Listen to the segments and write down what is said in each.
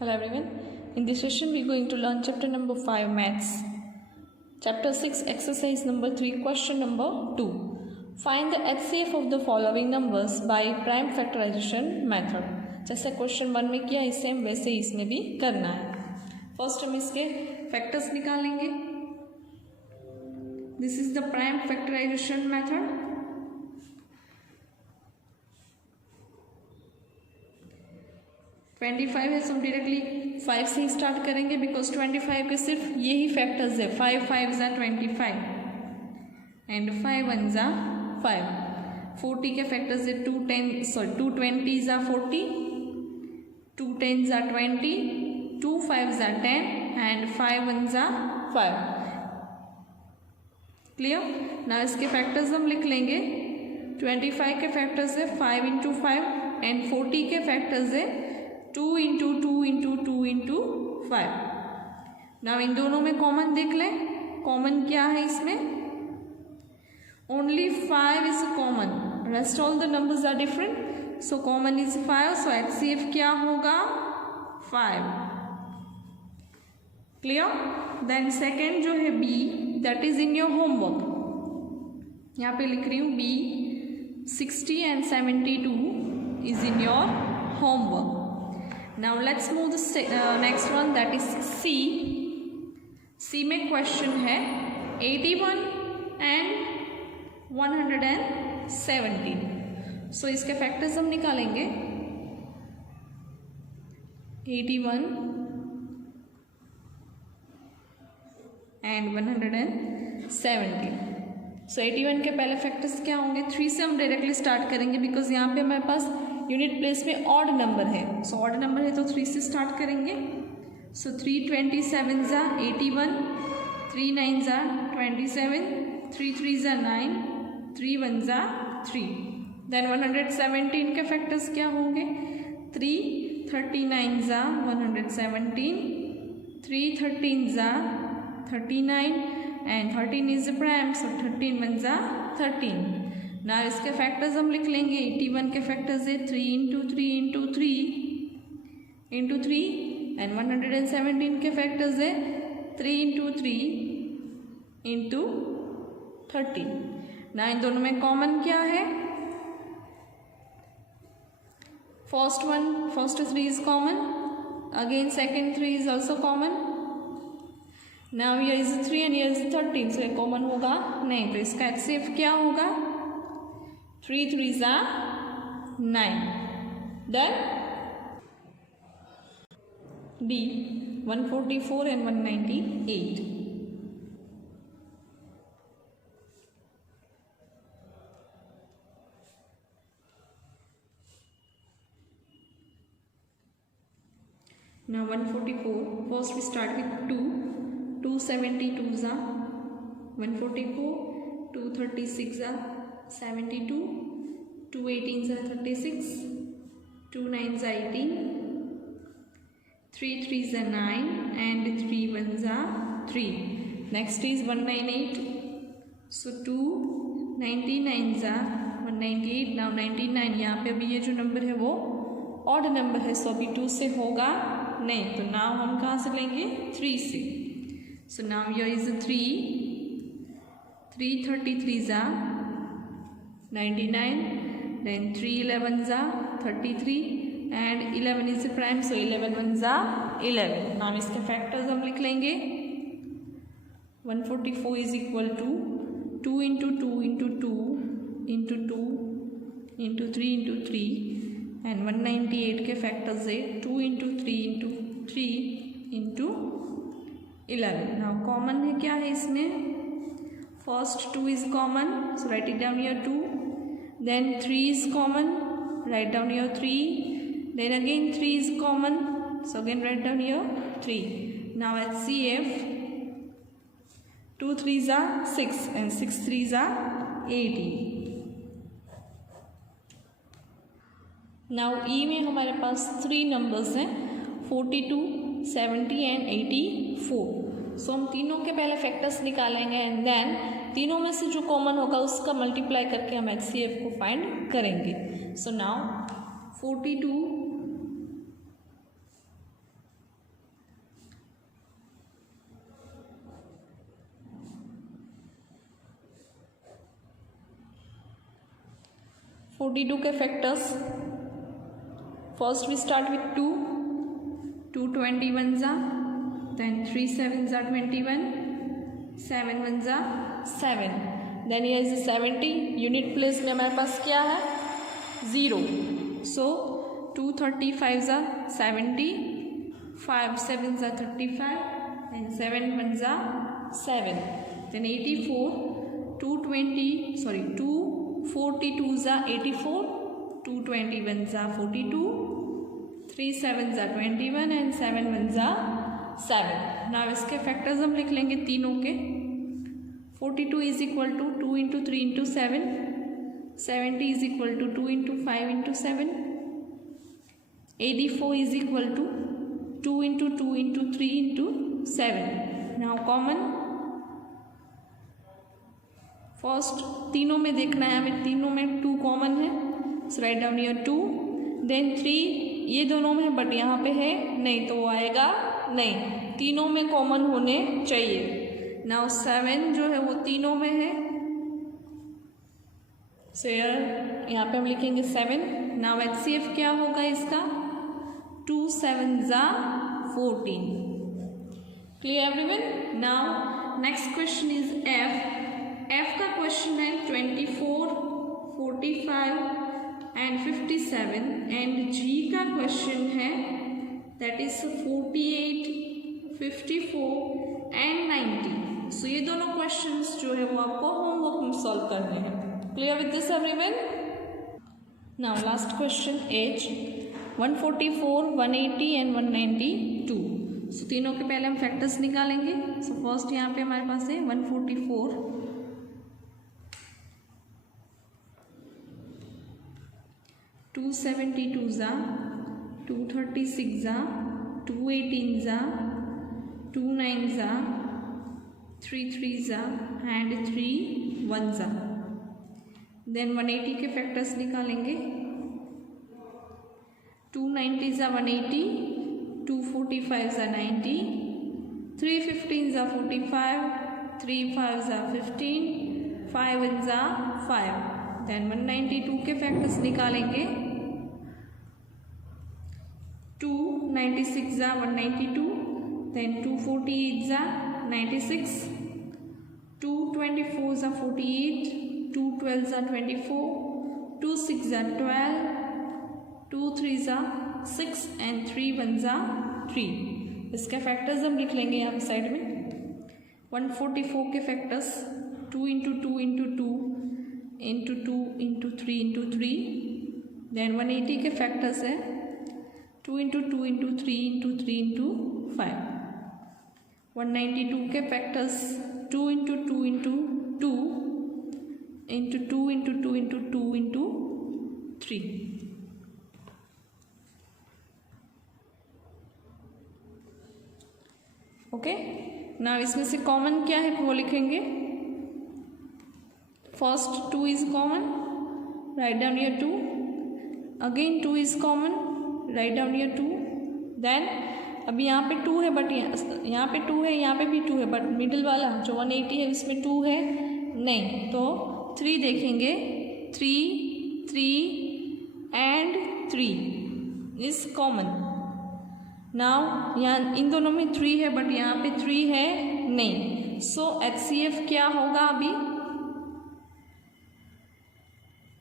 Hello everyone. In this session we are going to learn chapter number 5 maths. Chapter 6 exercise number 3 question number 2. Find the HCF of the following numbers by prime factorization method. जैसे question 1 में किया इसे वैसे इसमें भी करना है. First हम इसके फैक्टर्स निकालेंगे. This is the prime factorization method. Twenty five है, तो हम डायरेक्टली 5 से ही स्टार्ट करेंगे बिकॉज 25 के सिर्फ यही फैक्टर्स है. 5 5 ज़ा 25 एंड 5 1 ज़ा 5. 40 के फैक्टर्स है 2 20 ज़ा 40, 2 10 ज़ा 20, 2 5 ज़ा 10 एंड 5 1 ज़ा 5. क्लियर. ना इसके फैक्टर्स हम लिख लेंगे. 25 के फैक्टर्स है 5 इंटू 5 एंड 40 के फैक्टर्स है 2 इंटू 2 इंटू 2 इंटू 5. नाउ इन दोनों में कॉमन देख लें. कॉमन क्या है इसमें? Only 5 is common, rest all the numbers are different. So common is 5. So HCF क्या होगा? 5. क्लियर. देन सेकेंड जो है B, that is in your homework. यहाँ पे लिख रही हूँ B. 60 and 72 is in your homework. Now let's move the next one, that is C. C में क्वेश्चन है 81 and 117. So इसके फैक्टर्स हम निकालेंगे. 81 and 117. So 81 के पहले फैक्टर्स क्या होंगे? 3 से हम डायरेक्टली स्टार्ट करेंगे बिकॉज यहाँ पे हमारे पास यूनिट प्लेस में ऑड नंबर है. सो ऑड नंबर है तो 3 से स्टार्ट करेंगे. सो 3 27 ज़ा 81, 3 9 ज़ा 27, 3 3 ज़ा 9, 3 1 ज़ा 3. देन 117 के फैक्टर्स क्या होंगे? 3 39 ज़ा 117, 3 13 ज़ा 39 एंड 13 इज प्राइम. सो 13 1 ज़ा 13. ना इसके फैक्टर्स हम लिख लेंगे. 81 के फैक्टर्स है 3 इंटू 3 इंटू 3 इंटू 3 एंड 117 के फैक्टर्स है 3 इंटू 3 इंटू 13. ना इन दोनों में कॉमन क्या है? First 3 is common. Again second 3 is also common. Now here is 3 and here is 13. सो ये कॉमन होगा नहीं. तो इसका HCF क्या होगा? 3 3 ज़ा 9. Then D 144 and 198. Now 144. First we start with 2. 272 ज़ा 144, 236 ज़ा 72, 2 18 ज़ा 36, 2 9 ज़ा 18, 3 3 ज़ा 9 एंड 3 1 ज़ा 3. Next is 198. सो 2 99 ज़ा 198. नाउ 99 यहाँ पे अभी ये जो नंबर है वो ऑड नंबर है. सो अभी 2 से होगा नहीं. तो नाउ हम कहाँ से लेंगे? 3 से. सो नाउ हियर इज 3 33 ज़ा 99, then 3 11 ज़ा 33 and 11 is prime. so 11 1 ज़ा 11. नाम इसके फैक्टर्स हम लिख लेंगे. 144 is equal to 2 into 2 into 2 into 2 into 3 into 3 and 198 के फैक्टर्स है 2 into 3 into 3 into 11. Now common है क्या है इसमें? First 2 is common, so write it down here 2. Then 3 is common, write down here 3. Then again 3 is common, so again write down here 3. Now HCF 2 3s are 6 and 6 3s are 18. Now E में हमारे पास 3 numbers हैं 42, 70 and 84. सो हम तीनों के पहले factors निकालेंगे and then तीनों में से जो कॉमन होगा उसका मल्टीप्लाई करके हम HCF को फाइंड करेंगे. सो नाउ 42 42 के factors, first we start with 2, 2 21 जा, देन 3 7 जा 21, 7 1 जा 7, देन ये इज 70, यूनिट प्लेस में हमारे पास क्या है 0, सो 2 35 जा 70, 5 7 जा 35, and 7 1 जा 7, then 84, 242 जा 84, 221 जा 42, 3 7 जा 21 and 7 1 जा 7. now इसके फैक्टर्स हम लिख लेंगे तीनों के. 42 is equal to 2 into 3 into 7, 70 is equal to 2 into 5 into 7, 84 is equal to 2 into 2 into 3 into 7. Now common, first तीनों में देखना है हमें, तीनों में 2 कॉमन है, सो राइट डाउन योर 2, देन 3 ये दोनों में है बट यहाँ पे है नहीं तो वो आएगा नहीं, तीनों में कॉमन होने चाहिए. नाउ 7 जो है वो तीनों में है, सो यहाँ पे हम लिखेंगे 7. नाउ HCF क्या होगा इसका 2 7 जा 14. Clear everyone. Now next question is F का क्वेश्चन है 24, 45 एंड 57 एंड G का क्वेश्चन है दैट इज 48, 54 एंड 90. सो ये दोनों क्वेश्चंस जो है वो आपको होमवर्क में सॉल्व करने हैं. Clear with this everyone. Now last question H 144, 180 and 192. सो तीनों के पहले हम फैक्टर्स निकालेंगे. सो फर्स्ट यहाँ पे हमारे पास है 144, 272 जा, 236 जा, 218 जा, 29 जा, 33 जा एंड 31 जा. देन 180 के फैक्टर्स निकालेंगे. 290 जा 180, 245 जा 90, 315 जा 45, 35 जा 15, 5 1 जा 5. देन 192 के फैक्टर्स निकालेंगे. 296 जा 192, देन 248 जा 96, 224 जा 48, 212 जा 24, 26 जा 12, 23 जा 6 एंड 31 जा 3. इसके फैक्टर्स हम लिख लेंगे यहाँ पे साइड में. 144 के factors 2 into 2 into 2 into 2 into 3 into 3. Then 180 के फैक्टर्स है 2 इंटू 2 इंटू 3 इंटू 3 इंटू 5. 192 के factors 2 into 2 into 2 into 2 into 2 into 2 into 3. Okay. ना इसमें से कॉमन क्या है वो लिखेंगे. First 2 is common, write down your 2. Again 2 is common, write down your 2. Then अभी यहाँ पे 2 है बट यहाँ पे 2 है, यहाँ पे भी 2 है बट मिडिल वाला जो 180 है इसमें 2 है नहीं, तो 3 देखेंगे. 3 3 एंड 3 इज कॉमन. नाउ यहाँ इन दोनों में 3 है बट यहाँ पे 3 है नहीं, सो HCF क्या होगा अभी.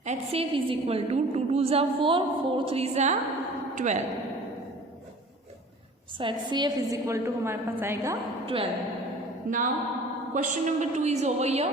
HCF इज इक्वल टू 2 2 जा 4, 4 3 जा 12. सो HCF इज इक्वल टू हमारे पास आएगा 12. Now question number 2 is over here.